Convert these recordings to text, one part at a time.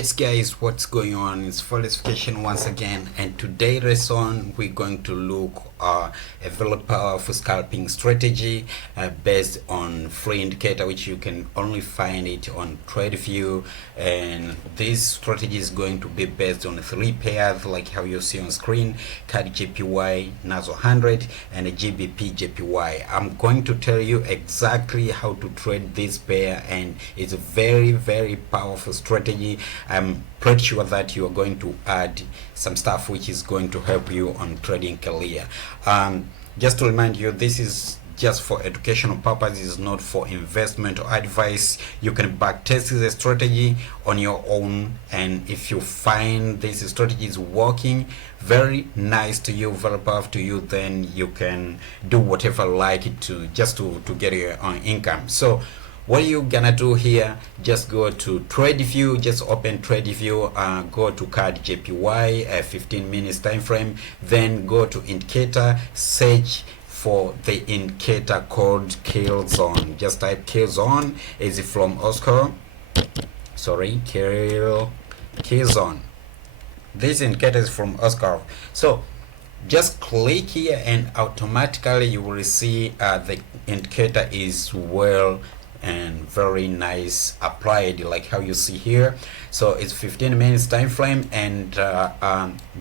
Yes guys, what's going on? It's Falsification once again, and today lesson we're going to look a very powerful scalping strategy based on free indicator, which you can only find it on TradeView. And this strategy is going to be based on 3 pairs like how you see on screen: CAD JPY, NASO 100, and a GBP JPY. I'm going to tell you exactly how to trade this pair, and it's a very powerful strategy. I'm pretty sure that you are going to add some stuff which is going to help you on trading career. Just to remind you, this is just for educational purposes, not for investment or advice. You can backtest the strategy on your own, and if you find this strategy is working very nice to you, very powerful to you, then you can do whatever like it to just to get your own income. So what you're gonna do here, just go to TradeView, just open TradeView, go to CAD JPY, 15 minutes time frame, then go to indicator, search for the indicator called kill zone. Just type kill zone, is from Oscar, sorry, kill zone. This indicator is from Oscar. So just click here and automatically you will see the indicator is well and very nice applied, like how you see here. So it's 15 minutes time frame, and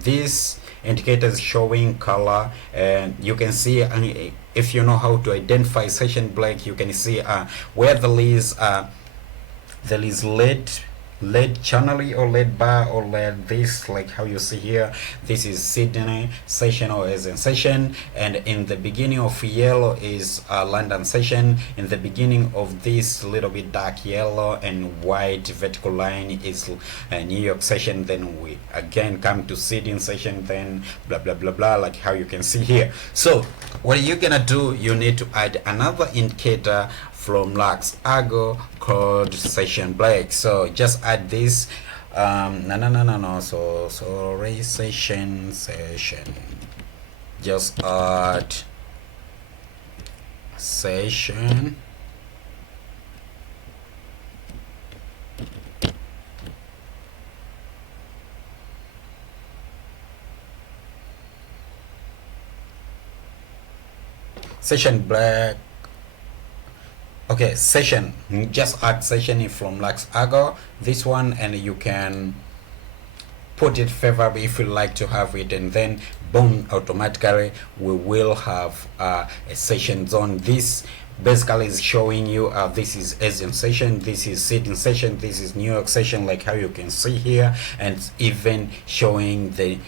this indicator is showing color, and you can see if you know how to identify session break, you can see where there is lead channel or lead bar or lead this, like how you see here. This is Sydney session or as in session, and in the beginning of yellow is London session. In the beginning of this little bit dark yellow and white vertical line is New York session. Then we again come to Sydney session, then blah blah blah blah, like how you can see here. So what you're gonna do, you need to add another indicator from Lux Argo called session break. So just add this no, so sorry, session just add session break. Okay, session, just add session from Lux Argo, this one, and you can put it favorably if you like to have it, and then boom, automatically we will have a session zone. This basically is showing you this is Asian session, this is Sydney session, this is New York session, like how you can see here, and even showing the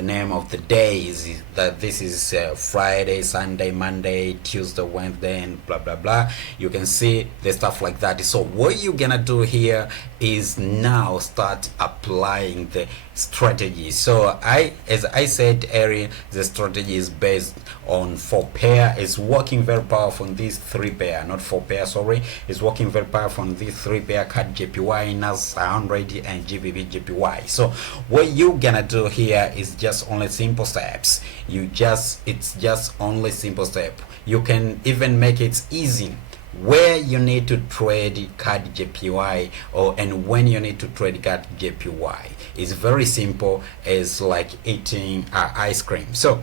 name of the days, that this is Friday, Sunday, Monday, Tuesday, Wednesday, and blah blah blah. You can see the stuff like that. So what you're gonna do here is now start applying the strategy. So as I said earlier, the strategy is based on 4 pair. It's working very powerful on these 3 pair, not 4 pair, sorry. It's working very powerful on these 3 pair: CAD JPY, NAS 100, and GBP JPY. So what you're gonna do here is just only simple steps. It's just only simple step. You can even make it easy where you need to trade CAD JPY and when you need to trade CAD JPY. It's very simple, it's like eating ice cream. So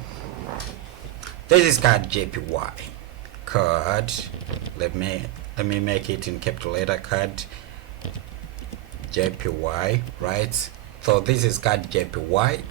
this is CAD JPY. CAD, let me make it in capital letter, CAD JPY, right? So this is CAD JPY.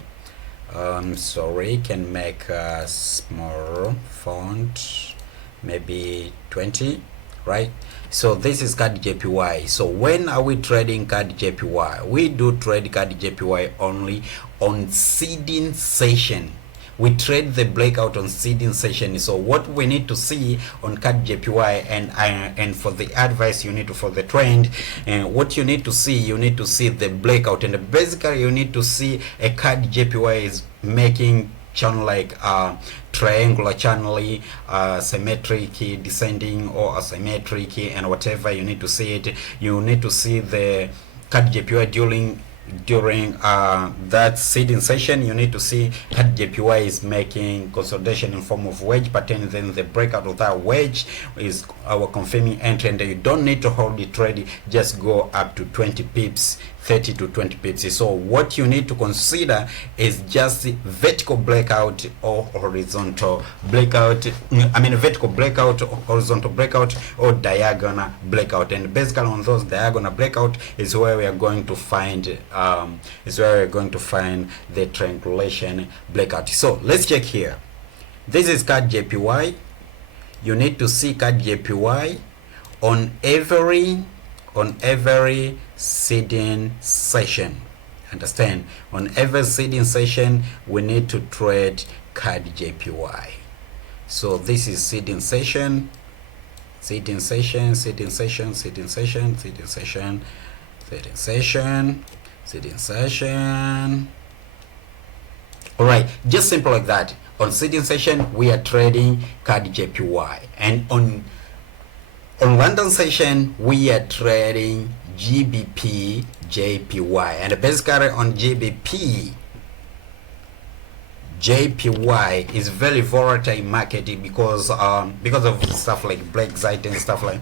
Sorry, can make a small font, maybe 20, right? So this is CAD JPY. So when are we trading CAD JPY? We do trade CAD JPY only on seeding session. We trade the breakout on seeding session. So what we need to see on CAD JPY, and for the advice you need to, for the trend, and what you need to see the breakout, and basically you need to see a CAD JPY is making channel like triangular channel, symmetric descending or asymmetric, and whatever you need to see it. You need to see the CAD JPY during that seeding session. You need to see that JPY is making consolidation in form of wedge pattern, then the breakout of that wedge is our confirming entry, and you don't need to hold the trade, just go up to 20 pips 30 to 20 pips. So what you need to consider is just vertical breakout or horizontal breakout. I mean vertical breakout, horizontal breakout, or diagonal breakout. And basically on those diagonal breakout is where we are going to find the triangulation breakout. So let's check here. This is CAD JPY. You need to see CAD JPY on every seeding session. Understand? On every seeding session we need to trade CAD JPY. So this is seeding session, seeding session, seeding session, seeding session, seeding session, seeding session, seeding session. All right, just simple like that. On seeding session we are trading CAD JPY, and on London session we are trading GBP JPY. And basically on GBP JPY is very volatile market because of stuff like Brexit and stuff like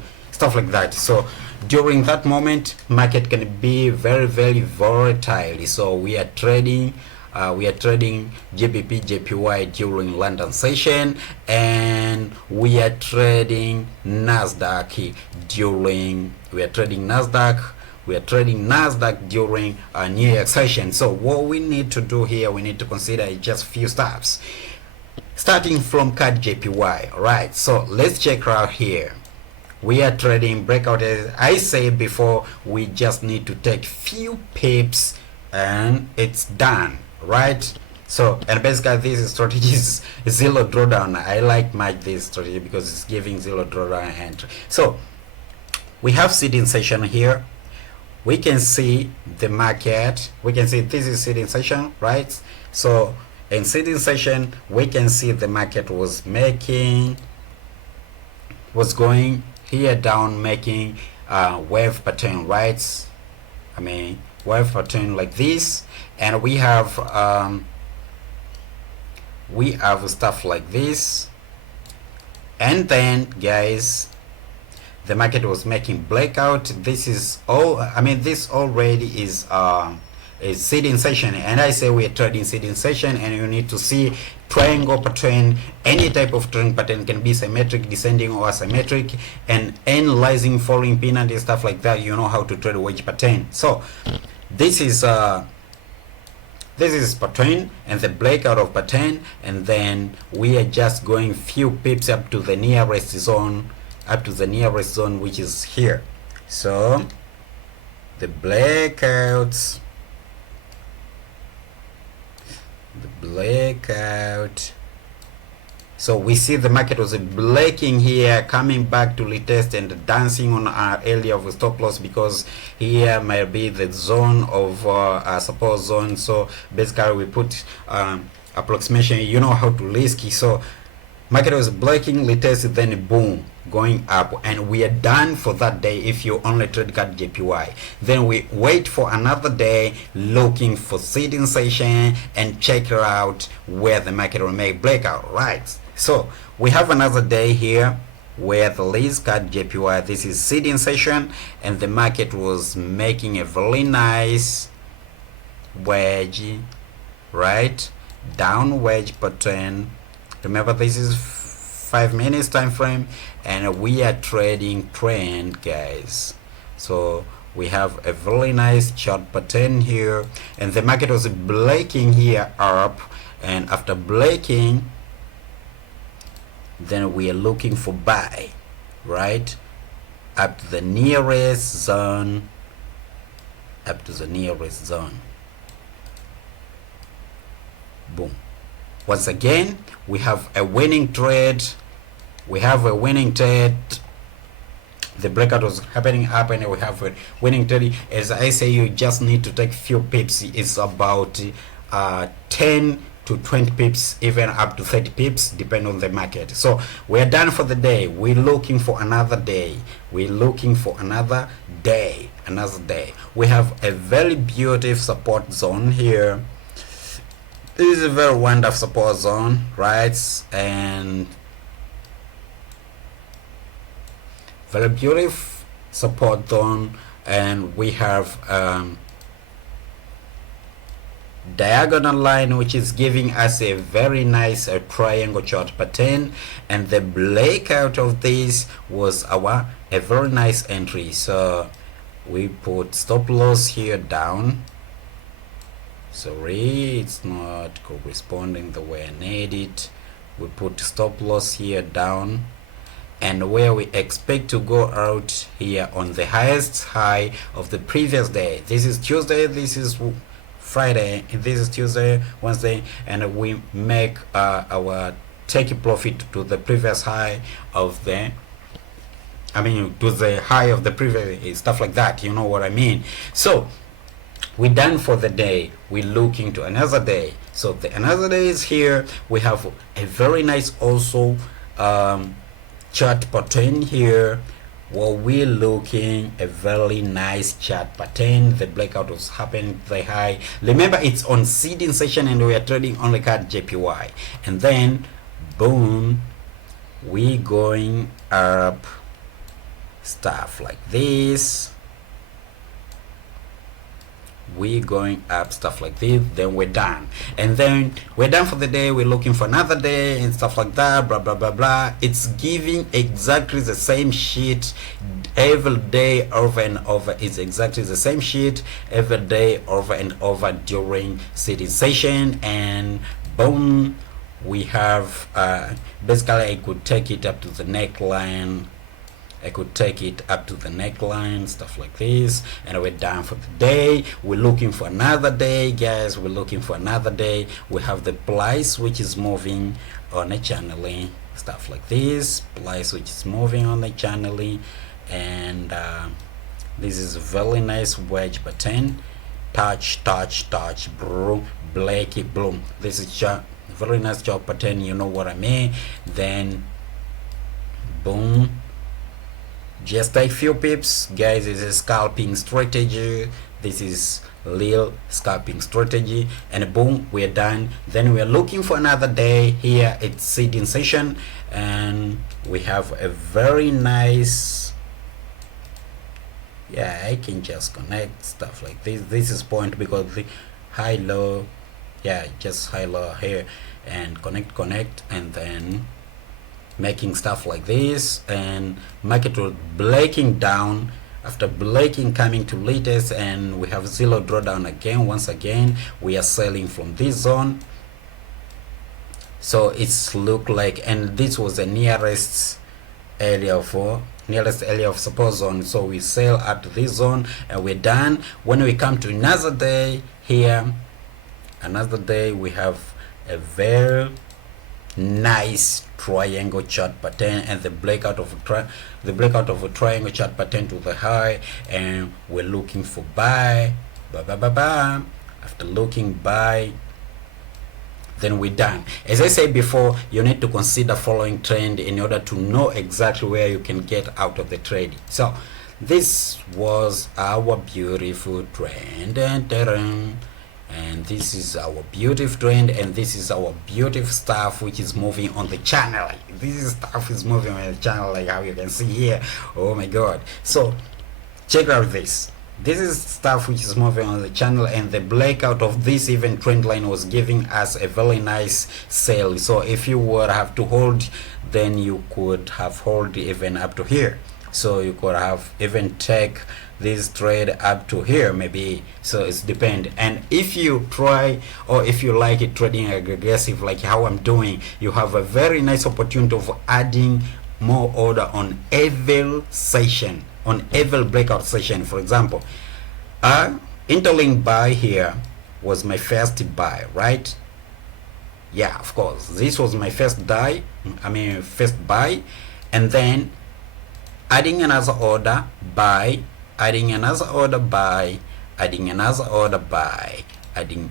that. So during that moment market can be very volatile. So we are trading GBP JPY during London session, and we are trading Nasdaq during during New York session. So what we need to do here, we need to consider is just few steps starting from CAD JPY. All right, so let's check out here. We are trading breakout. As I said before, we just need to take few pips and it's done, right? So, and basically this strategy is zero drawdown. I like much this strategy because it's giving zero drawdown entry. So we have seeding session here. We can see the market. We can see this is seeding session, right? So in seeding session we can see the market was going here down, making wave pattern, right? I mean wave pattern like this, and we have stuff like this, and then guys the market was making breakout. This is all, I mean this already is seeding session, and I say we are trading seeding session, and you need to see triangle pattern. Any type of triangle pattern can be symmetric, descending, or asymmetric, and analyzing falling pin and stuff like that. You know how to trade wedge pattern. So this is pattern and the breakout of pattern, and then we are just going few pips up to the nearest zone, which is here. So the breakout, so we see the market was breaking here, coming back to retest and dancing on our area of stop loss, because here might be the zone of support zone. So basically we put approximation, you know how to risk. So market was breaking, retest, then boom, going up, and we are done for that day if you only trade CAD JPY. Then we wait for another day looking for seeding session and check out where the market will make breakout, right? So we have another day here where the least CAD JPY, this is seeding session, and the market was making a very nice wedge, right? Down wedge pattern. Remember this is 5 minutes time frame, and we are trading trend, guys. So we have a very nice chart pattern here, and the market was breaking here up, and after breaking then we are looking for buy, right, up to the nearest zone, boom. Once again we have a winning trade, the breakout was happening up, and we have a winning trade. As I say, you just need to take few pips. It's about 10 to 20 pips, even up to 30 pips, depending on the market. So we are done for the day. We're looking for another day. Another day. We have a very beautiful support zone here. This is a very wonderful support zone, right? And very beautiful support zone, and we have diagonal line, which is giving us a very nice triangle chart pattern, and the breakout of this was a very nice entry. So we put stop loss here down. Sorry, it's not corresponding the way I need it. We put stop loss here down, and where we expect to go out here on the highest high of the previous day. This is Tuesday, this is Friday, this is Tuesday, Wednesday, and we make our take profit to the previous high of the, to the high of the previous, stuff like that, you know what I mean. So we're done for the day. We're looking to another day. So the another day is here. We have a very nice also chart pattern here. Well, we're looking a very nice chart pattern. The breakout was happening the high. Remember, it's on seeding session and we are trading only card JPY, and then boom, we going up, stuff like this. We're going up, stuff like this, then we're done, and then we're done for the day. We're looking for another day and stuff like that, blah blah blah blah. It's giving exactly the same shit every day, over and over. It's exactly the same shit every day, over and over during seeding session, and boom, we have basically I could take it up to the neckline. I could take it up to the neckline, stuff like this, and we're done for the day. We're looking for another day, guys. We're looking for another day. We have the price which is moving on a channeling, stuff like this, price which is moving on the channeling, and this is a very nice wedge pattern. Touch, bro, blacky, boom. This is very nice job pattern, you know what I mean. Then boom, just take few pips, guys. This is scalping strategy. This is real scalping strategy, and boom, we're done. Then we're looking for another day. Here it's seeding session, and we have a very nice, I can just connect stuff like this. This is point because the high low, just high low here, and connect, and then making stuff like this, and market will breaking down. After breaking, coming to latest, and we have zero drawdown again. Once again, we are selling from this zone. So it's look like, and this was the nearest area of support zone. So we sell at this zone, and we're done. When we come to another day here, another day, we have a very nice triangle chart pattern, and the breakout of a triangle chart pattern to the high, and we're looking for buy. After looking buy, then we're done. As I said before, you need to consider following trend in order to know exactly where you can get out of the trade. So this was our beautiful trend, and this is our beautiful trend, and this is our beautiful stuff which is moving on the channel. This stuff is moving on the channel, like how you can see here. Oh my god. So check out this. This is stuff which is moving on the channel, and the breakout of this even trend line was giving us a very nice sale. So if you would have to hold, then you could have hold even up to here. So you could have even take this trade up to here maybe. So it's depend, and if you try, or if you like it trading aggressive like how I'm doing, you have a very nice opportunity of adding more order on every session, on every breakout session. For example, interlink buy here was my first buy, right? Yeah, of course, this was my first buy, and then adding another order, buy, adding another order, buy, adding another order, buy, adding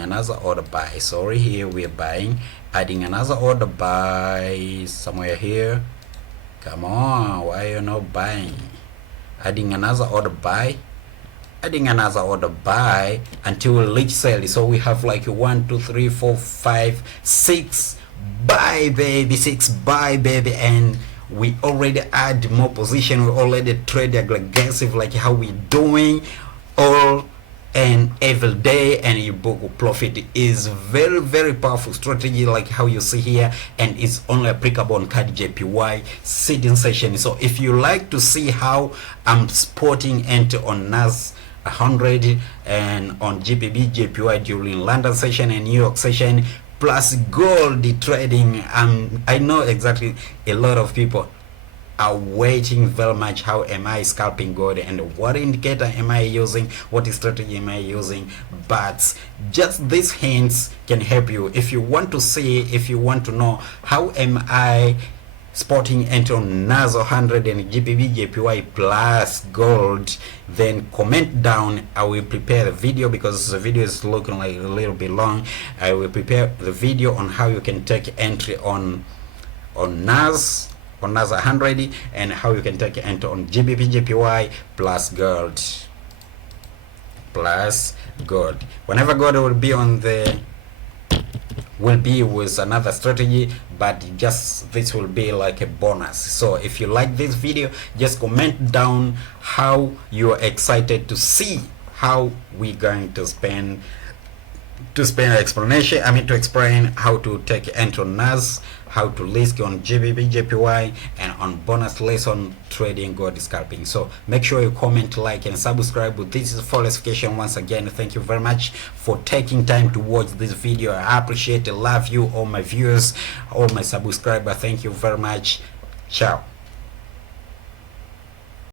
another order, buy. Sorry, here we're buying, adding another order, buy somewhere here. Come on, why are you not buying? Adding another order, buy, adding another order, buy, until we reach sell. So we have like 1 2 3 4 5 6 buy, baby, 6 buy, baby, and we already add more position. We already trade aggressive like how we doing all and every day, and you book a profit. Is very, very powerful strategy, like how you see here, and it's only applicable on CAD JPY seeding session. So if you like to see how I'm spotting enter on NAS 100 and on GBP JPY during London session and New York session, plus gold trading, I know exactly a lot of people are waiting very much. How am I scalping gold, and what indicator am I using, what strategy am I using? But just these hints can help you if you want to see, if you want to know how am I spotting enter on NAS 100 and GBP JPY plus gold. Then comment down. I will prepare the video, because the video is looking like a little bit long. I will prepare the video on how you can take entry on NAS 100, and how you can take enter on GBP JPY plus gold. Whenever gold will be on the will be with another strategy, but just this will be like a bonus. So if you like this video, just comment down how you are excited to see how we're going to spend explanation, to explain how to take enter on NAS, how to list on GBP JPY, and on bonus lesson trading gold scalping. So make sure you comment, like, and subscribe. This is forex. Once again, thank you very much for taking time to watch this video. I appreciate it. Love you, all my viewers, all my subscribers. Thank you very much. Ciao.